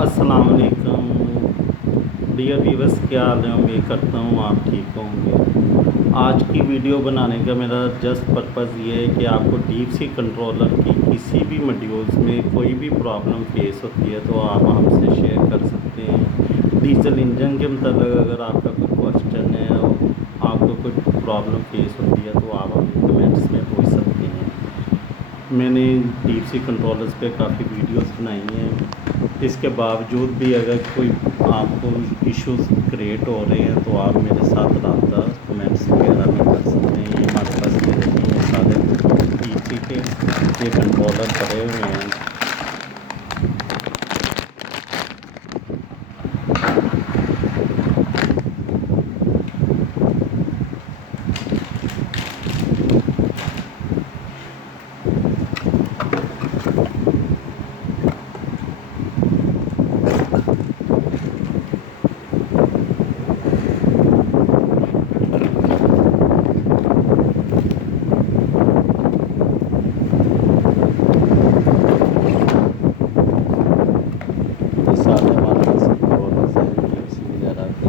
अस्सलाम वालेकुम dear viewers, क्या हाल है। उम्मीद करता हूँ आप ठीक होंगे। आज की वीडियो बनाने का मेरा जस्ट पर्पज़ ये है कि आपको डीप सी कंट्रोलर की किसी भी मॉड्यूल्स में कोई भी प्रॉब्लम फेस होती है तो आप हमसे शेयर कर सकते हैं। डीजल इंजन के मतलब अगर आपका कोई क्वेश्चन है और आपको कोई प्रॉब्लम फेस होती है तो आप हमें कमेंट्स में पूछ सकते हैं। मैंने डीप सी कंट्रोलर्स पे काफ़ी वीडियोस बनाई हैं। इसके बावजूद भी अगर कोई आपको इश्यूज क्रिएट हो रहे हैं तो आप मेरे साथ रब्ता कमेंट्स वगैरह में कर सकते हैं। ये हमारे पास ये देखिए सारे डीप सी के ये कंट्रोलर पड़े हुए हैं। ये सारे हमारे पास कंट्रोलर्स हैं डीप सी वगैरह के।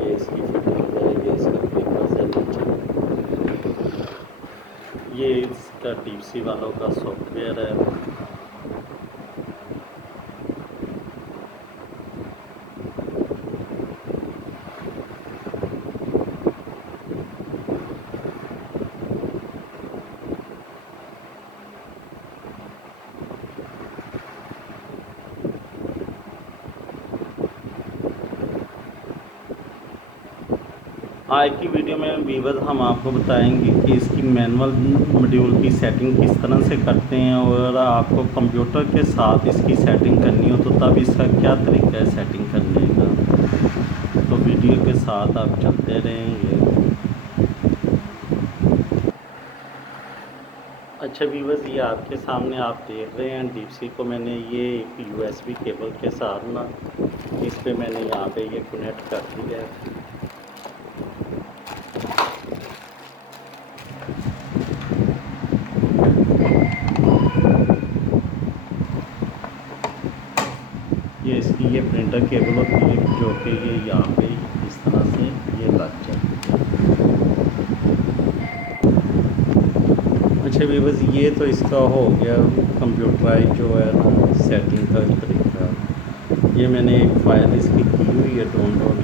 ये इसकी फिटिंग है, ये इसका पेपर्स है नीचे। ये इसका डीप सी वालों का सॉफ्टवेयर है। आज की वीडियो में वीवर हम आपको बताएंगे कि इसकी मैनुअल मॉड्यूल की सेटिंग किस तरह से करते हैं और आपको कंप्यूटर के साथ इसकी सेटिंग करनी हो तो तब इसका क्या तरीका है सेटिंग करने का। तो वीडियो के साथ आप चलते रहेंगे। अच्छा व्यूवर्स, ये आपके सामने आप देख रहे हैं डीपसी को मैंने ये एक यूएसबी केबल के साथ ना इस पे मैंने यहाँ पे ये कनेक्ट कर दिया है। ये इसकी ये प्रिंटर केबल होती है जो कि ये यहाँ पे इस तरह से ये लग जाती है। अच्छा व्यूअर्स, ये तो इसका हो गया कंप्यूटराइज जो है ना सेटिंग का तरीका। ये मैंने एक फ़ाइल इसकी की हुई है डाउनलोड।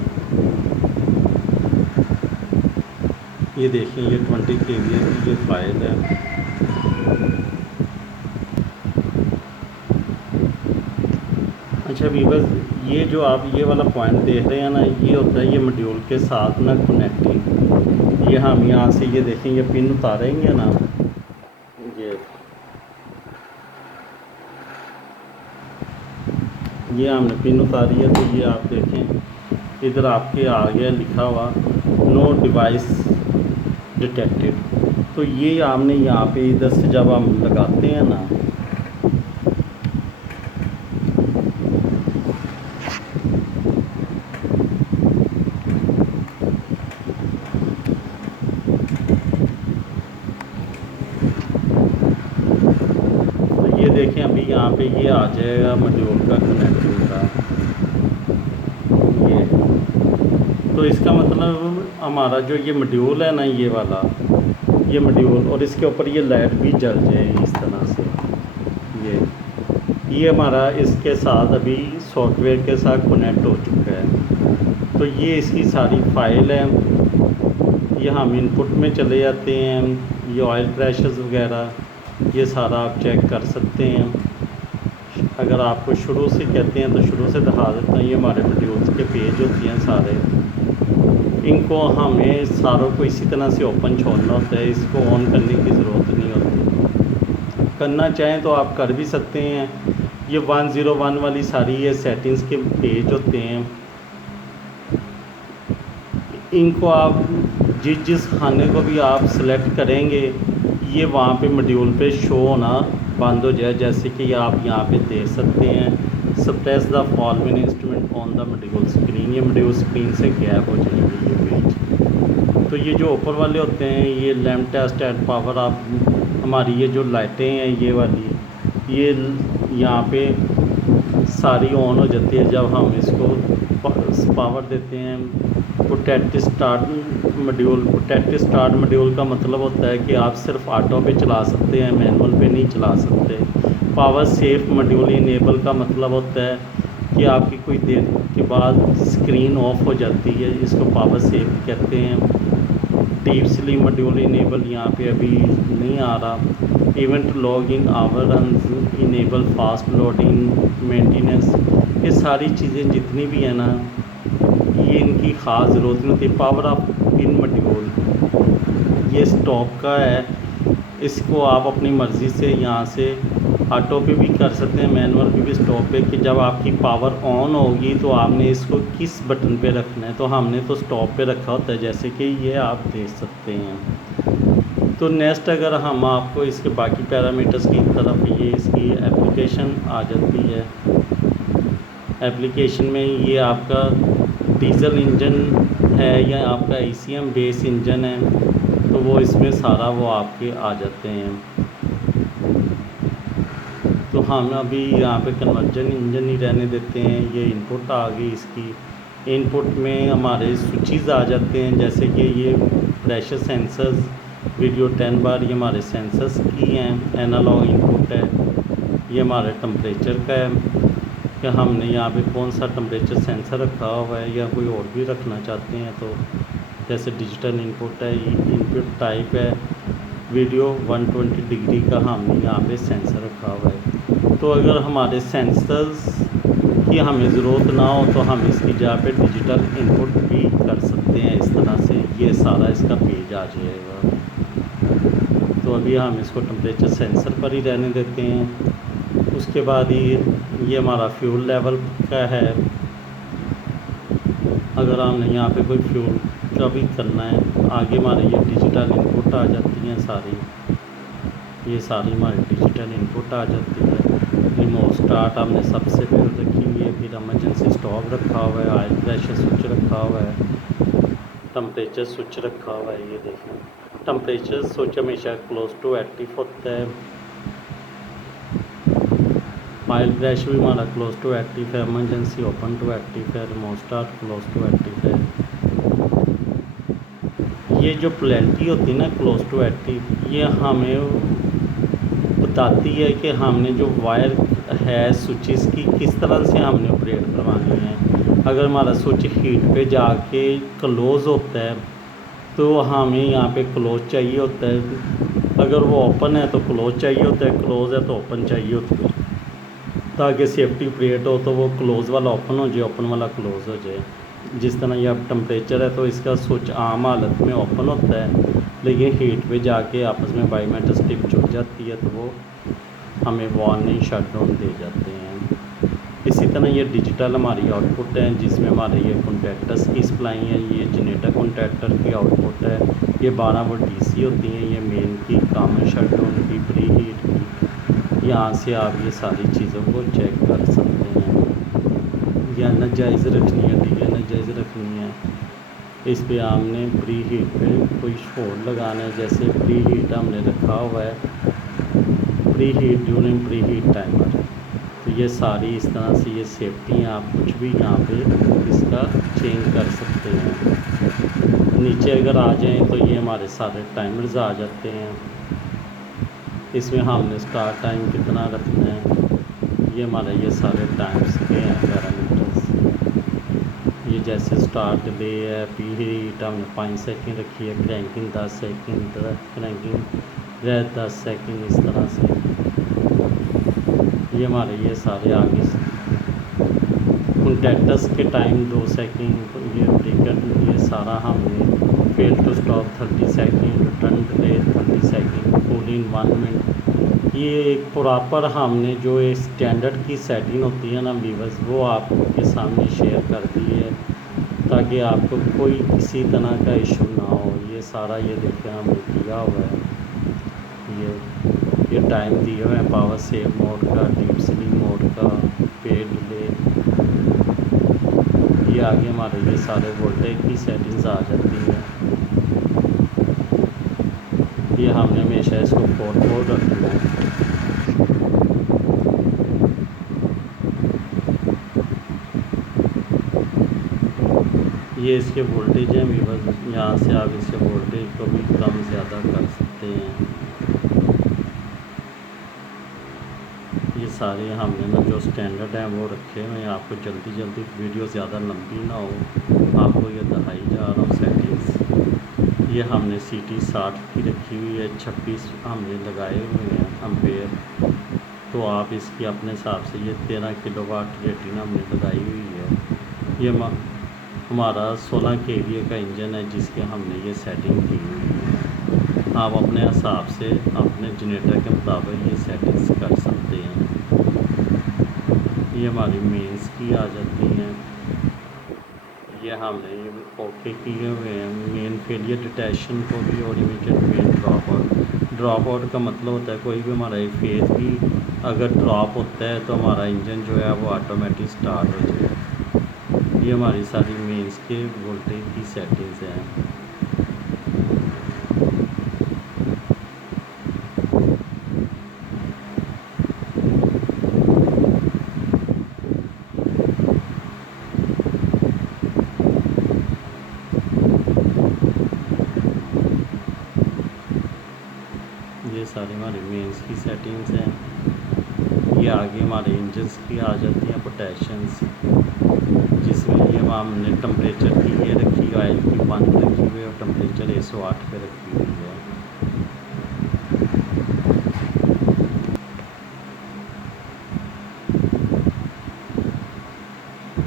ये देखिए ये 20 KBA की ये फ़ाइल है। अच्छा व्यूअर्स, ये जो आप ये वाला पॉइंट देख रहे हैं ना, ये होता है ये मॉड्यूल के साथ ना कनेक्टिंग। ये हम यहाँ से ये देखें ये पिन उतारेंगे ना, ये हमने पिन उतारी है तो ये आप देखें इधर आपके आ गया लिखा हुआ नो डिवाइस डिटेक्टेड। तो ये हमने यहाँ पे इधर से जब हम लगाते हैं ना तो ये देखें अभी यहाँ पे ये आ जाएगा मॉड्यूल का कनेक्टिंग का। ये तो इसका मतलब हमारा जो ये मॉड्यूल है ना ये वाला ये मॉड्यूल और इसके ऊपर ये लाइट भी जल जाएगी इस तरह से। ये हमारा इसके साथ अभी सॉफ्टवेयर के साथ कनेक्ट हो चुका है। तो ये इसकी सारी फाइल है। ये हम इनपुट में चले जाते हैं, ये ऑयल प्रेशर्स वगैरह ये सारा आप चेक कर सकते हैं। अगर आपको शुरू से कहते हैं तो शुरू से दिखा देता हूँ। ये हमारे मॉड्यूल्स के पेज होते हैं सारे, इनको हमें सारों को इसी तरह से ओपन छोड़ना होता है। इसको ऑन करने की ज़रूरत नहीं होती। करना चाहें तो आप कर भी सकते हैं। ये 101 वाली सारी ये सेटिंग्स के पेज होते हैं। इनको आप जिस खाने को भी आप सेलेक्ट करेंगे ये वहाँ पे मॉड्यूल पे शो होना बंद हो जाए। जैसे कि आप यहाँ पे देख सकते हैं suppress the following instrument on the module screen, ये मॉड्यूल स्क्रीन से गैप हो जाएंगे ये पेज। तो ये जो ऊपर वाले होते हैं ये लैम्प टेस्ट एंड पावर आप, हमारी ये जो लाइटें हैं ये वाली, ये यहाँ पे सारी ऑन हो जाती है जब हम इसको पावर देते हैं। Protect start module, protect start module का मतलब होता है कि आप सिर्फ ऑटो पे चला सकते हैं, मैनुअल पे नहीं चला सकते। पावर सेफ मॉड्यूल इनेबल का मतलब होता है कि आपकी कोई देर के बाद स्क्रीन ऑफ हो जाती है, इसको पावर सेफ कहते हैं। डीप स्लीप मॉड्यूल इनेबल यहाँ पे अभी नहीं आ रहा। Event log in hour enable fast loading maintenance, ये सारी चीज़ें जितनी भी है ना ये इनकी ख़ास ज़रूरत नहीं होती। पावर ऑफ इन मॉड्यूल ये स्टॉप का है, इसको आप अपनी मर्ज़ी से यहाँ से ऑटो पे भी कर सकते हैं, मैनुअल पे भी स्टॉप पे, कि जब आपकी पावर ऑन होगी तो आपने इसको किस बटन पे रखना है। तो हमने तो स्टॉप पे रखा होता है, जैसे कि ये आप देख सकते हैं। तो नेक्स्ट अगर हम आपको इसके बाकी पैरामीटर्स की तरफ, ये इसकी एप्लीकेशन आ जाती है। एप्लीकेशन में ये आपका डीजल इंजन है या आपका ECM बेस इंजन है, तो वो इसमें सारा वो आपके आ जाते हैं। तो हम अभी यहाँ पे कन्वर्जन इंजन ही रहने देते हैं। ये इनपुट आ गई इसकी, इनपुट में हमारे स्विचेस आ जाते हैं, जैसे कि ये प्रेशर सेंसर्स, वीडियो 10 बार, ये हमारे सेंसर्स की हैं। एनालॉग इनपुट है, ये हमारे टम्परेचर का है कि हमने यहाँ पे कौन सा टम्परेचर सेंसर रखा हुआ है या कोई और भी रखना चाहते हैं। तो जैसे डिजिटल इनपुट है, इनपुट टाइप है, वीडियो 120 डिग्री का हमने यहाँ पे सेंसर रखा हुआ है। तो अगर हमारे सेंसर्स की हमें ज़रूरत ना हो तो हम इसकी जगह पे डिजिटल इनपुट भी कर सकते हैं। इस तरह से ये सारा इसका पेज आ जाएगा। तो अभी हम इसको टेम्परेचर सेंसर पर ही रहने देते हैं। उसके बाद ये हमारा फ्यूल लेवल का है। अगर हमने यहाँ पे कोई फ्यूल का भी करना है, आगे हमारे ये डिजिटल इनपुट आ जाती हैं सारी, ये सारी हमारी डिजिटल इनपुट आ जाती है। रिमोट स्टार्ट हमने सबसे पहले रखी हुई है, फिर इमरजेंसी स्टॉप रखा हुआ है, ऑयल प्रेशर स्विच रखा हुआ है, टम्परेचर स्विच रखा हुआ है। ये देखें टम्परेचर स्विच हमेशा क्लोज टू एक्टिव होता है। ऑयल प्रेशर भी हमारा क्लोज टू एक्टिव है, इमरजेंसी ओपन टू एक्टिव है, remote start close to active है। ये जो पोलैरिटी होती है ना क्लोज टू एक्टिव, ये हमें बताती है कि हमने जो वायर है स्विचेस की किस तरह से हमने ऑपरेट करवानी है। अगर हमारा स्विच हीट पे जाके क्लोज़ होता है तो हमें यहाँ पे क्लोज चाहिए होता है। अगर वो ओपन है तो क्लोज चाहिए होता है, क्लोज़ है तो ओपन चाहिए होता है, ताकि सेफ्टी ऑपरेट हो तो वो क्लोज़ वाला ओपन हो जाए, ओपन वाला क्लोज़ हो जाए। जिस तरह ये अब टेम्परेचर है तो इसका स्विच आम हालत में ओपन होता है, लेकिन हीट पे जाके आपस में बाईमीटर स्ट्रिप जुड़ जाती है तो वो हमें वार्निंग शटडाउन दे जाते हैं। इसी तरह ये डिजिटल हमारी आउटपुट है, जिसमें हमारे ये कॉन्टैक्टर्स की सप्लाई है। ये जनरेटर कॉन्टैक्टर की आउटपुट है, ये 12 वोल्ट DC होती हैं, ये मेन की, कॉमन शटडाउन की, प्री हीट की। यहाँ से आप ये सारी चीज़ों को चेक कर सकते हैं। ये एनर्जाइज रखनी है, डी एनर्जाइज रखनी है। इस पे हमने प्री हीट पे कोई शोर लगाना है, जैसे प्री हीट हमने रखा हुआ है, pre heat during pre heat timer. तो ये सारी इस तरह से ये सेफ्टी हैं, आप कुछ भी यहाँ पे इसका चेंज कर सकते हैं। नीचे अगर आ जाएं तो ये हमारे सारे टाइमर्स आ जाते हैं। इसमें हमने स्टार्ट टाइम कितना रखना है, ये हमारे ये सारे टाइम्स के हैं पैरामीटर्स। ये जैसे स्टार्ट डिले है, प्री हीट हमने 5 सेकंड रखी है, cranking 10 second, cranking red 10 second, इस तरह से। ये हमारे ये सारे आगे कॉन्टैक्टर्स के टाइम 2 सेकंड, ये ब्रेकर, ये सारा हमने fail to stop 30 second, return delay 30 second, cool in 1 minute. ये एक प्रॉपर हमने जो एक स्टैंडर्ड की सेटिंग होती है ना व्यूअर्स, वो आपके सामने शेयर कर दी है ताकि आपको कोई किसी तरह का इशू ना हो। ये सारा ये देखें हमने किया हुआ है। ये टाइम दिए हुए हैं पावर सेव मोड का, डीप स्लीप मोड का, फेड डिले, ये आगे हमारे ये सारे वोल्टेज की सेटिंग्स आ जाती हैं। ये हमने हमेशा इसको 4 वोल्ट रखना है। ये इसके वोल्टेज हैं व्यूअर्स, यहाँ से आप इसके वोल्टेज को भी कम ज़्यादा कर सकते हैं। ये सारे हमने ना जो स्टैंडर्ड हैं वो रखे हुए हैं। आपको जल्दी वीडियो ज़्यादा लंबी ना हो, आपको ये दिखाई जा रहा हूँ सेटिंग्स। ये हमने CT 60 की रखी हुई है, 26 हमने लगाए हुए हैं एम्पेयर। तो आप इसकी अपने हिसाब से, ये 13 किलोवाट रेटिंग हमने लगाई हुई है। ये हमारा 16 kVA का इंजन है जिसके हमने ये सेटिंग की हुई है। आप अपने हिसाब से अपने जनरेटर के मुताबिक ये सेटिंग्स कर सकते हैं। ये हमारी मेंस की आ जाती हैं। ये हमने ये ओके किए हुए हैं मेन फेलियर डिटेक्शन को भी और इमीडिएट मेन ड्रॉप आउट का मतलब होता है कोई भी हमारा एक फेज भी अगर ड्रॉप होता है तो हमारा इंजन जो है वो ऑटोमेटिक स्टार्ट हो जाए। ये हमारी सारी मेंस के वोल्टेज की सेटिंग्स हैं। ये सारी हमारी मेंस की सेटिंग्स हैं। ये आगे हमारे इंजन्स की आ जाती हैं पोटेंशियल्स, जिसमें ये हमने टेम्परेचर की ये रखी, ऑयल की 1 रखी हुई है और टेम्परेचर 108 पे रखी हुई है।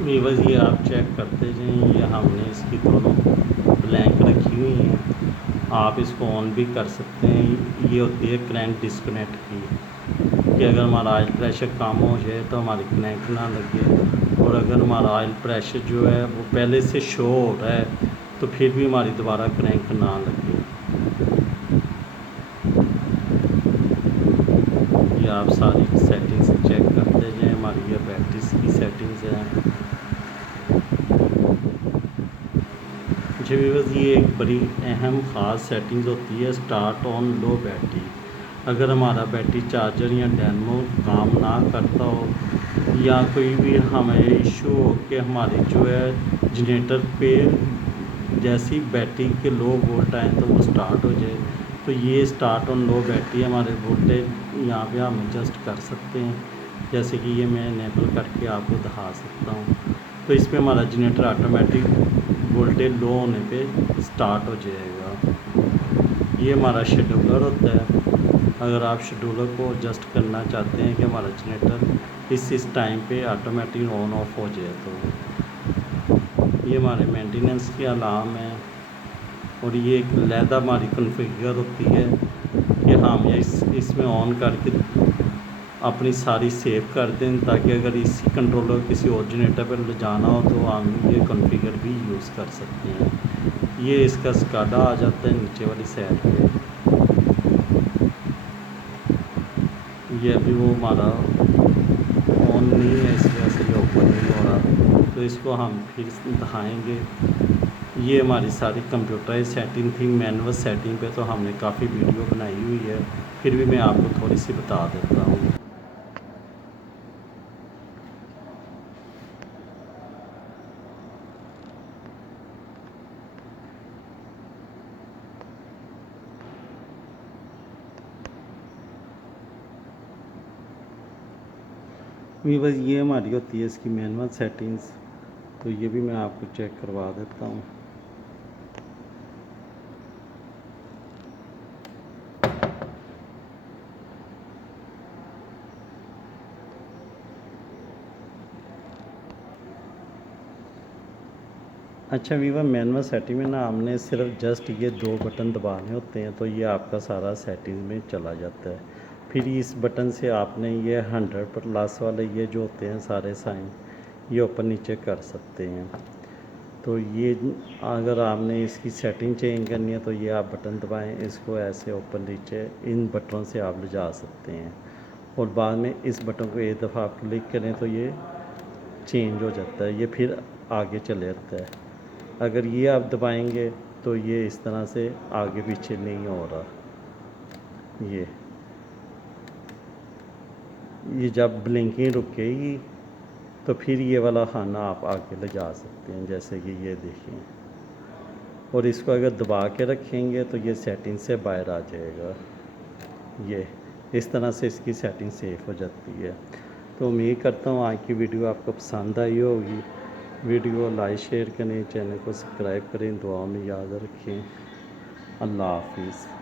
वीवर्स ये आप चेक करते जाएं, ये हमने इसकी दोनों ब्लैंक रखी हुई हैं। आप इसको ऑन भी कर सकते हैं। ये होती है क्रैंक डिस्कनेक्ट की, कि अगर हमारा ऑयल प्रेशर कम हो जाए तो हमारी क्रैंक ना लगे, और अगर हमारा ऑयल प्रेशर जो है वो पहले से शो हो रहा है तो फिर भी हमारी दोबारा क्रैंक ना लगे। ये आप सारी सेटिंग्स चेक करते जाएं। हमारी ये बैटरीज की सेटिंग्स हैं। जी व्यूअर्स, ये एक बड़ी अहम ख़ास सेटिंग्स होती है स्टार्ट ऑन लो बैटरी। अगर हमारा बैटरी चार्जर या डैनमो काम ना करता हो या कोई भी हमें इशू हो कि हमारी जो है जनरेटर पे जैसी बैटरी के लो वोल्ट आए तो वो स्टार्ट हो जाए, तो ये स्टार्ट ऑन लो बैटरी हमारे वोल्टेज यहाँ पे हम एडजस्ट कर सकते हैं। जैसे कि ये मैं इनेबल करके आपको दिखा सकता हूँ। तो इस पर हमारा जनरेटर ऑटोमेटिक वोल्टेज लो होने पे स्टार्ट हो जाएगा। ये हमारा शेड्यूलर होता है। अगर आप शेड्यूलर को एडजस्ट करना चाहते हैं कि हमारा जनरेटर इस टाइम पे ऑटोमेटिक ऑन ऑफ हो जाए, तो ये हमारे मेंटेनेंस की अलार्म है। और ये एक अलहदा हमारी कॉन्फ़िगर होती है कि हम ये इसमें ऑन करके अपनी सारी सेव कर दें, ताकि अगर इसी कंट्रोलर किसी और जनरेटर पर ले जाना हो तो हम ये कॉन्फ़िगर भी यूज़ कर सकते हैं। ये इसका स्काडा आ जाता है नीचे वाली साइड पे। ये अभी वो हमारा ऑन नहीं है, इस वजह से ये ओपन नहीं हो रहा, तो इसको हम फिर दिखाएंगे। ये हमारी सारी कंप्यूटराइज सेटिंग थी। मैनुअल सेटिंग पे तो हमने काफ़ी वीडियो बनाई हुई है, फिर भी मैं आपको थोड़ी सी बता देता हूँ। बस ये हमारी होती है इसकी मैनुअल सेटिंग्स, तो ये भी मैं आपको चेक करवा देता हूँ। अच्छा वीवर, मैनुअल सेटिंग में ना हमने सिर्फ जस्ट ये 2 बटन दबाने होते हैं, तो ये आपका सारा सेटिंग में चला जाता है। फिर इस बटन से आपने ये 100+ वाले ये जो होते हैं सारे साइन, ये ऊपर नीचे कर सकते हैं। तो ये अगर आपने इसकी सेटिंग चेंज करनी है तो ये आप बटन दबाएं, इसको ऐसे ऊपर नीचे इन बटनों से आप ले जा सकते हैं। और बाद में इस बटन को एक दफ़ा आप क्लिक करें तो ये चेंज हो जाता है, ये फिर आगे चले जाता है। अगर ये आप दबाएंगे तो ये इस तरह से आगे पीछे नहीं हो रहा। ये जब ब्लिंकिंग रुकेगी तो फिर ये वाला खाना आप आगे ले जा सकते हैं, जैसे कि ये देखिए। और इसको अगर दबा के रखेंगे तो ये सेटिंग से बाहर आ जाएगा। ये इस तरह से इसकी सेटिंग सेफ हो जाती है। तो उम्मीद करता हूँ आज की वीडियो आपको पसंद आई होगी। वीडियो लाइक शेयर करें, चैनल को सब्सक्राइब करें, दुआ में याद रखें। अल्लाह हाफिज़।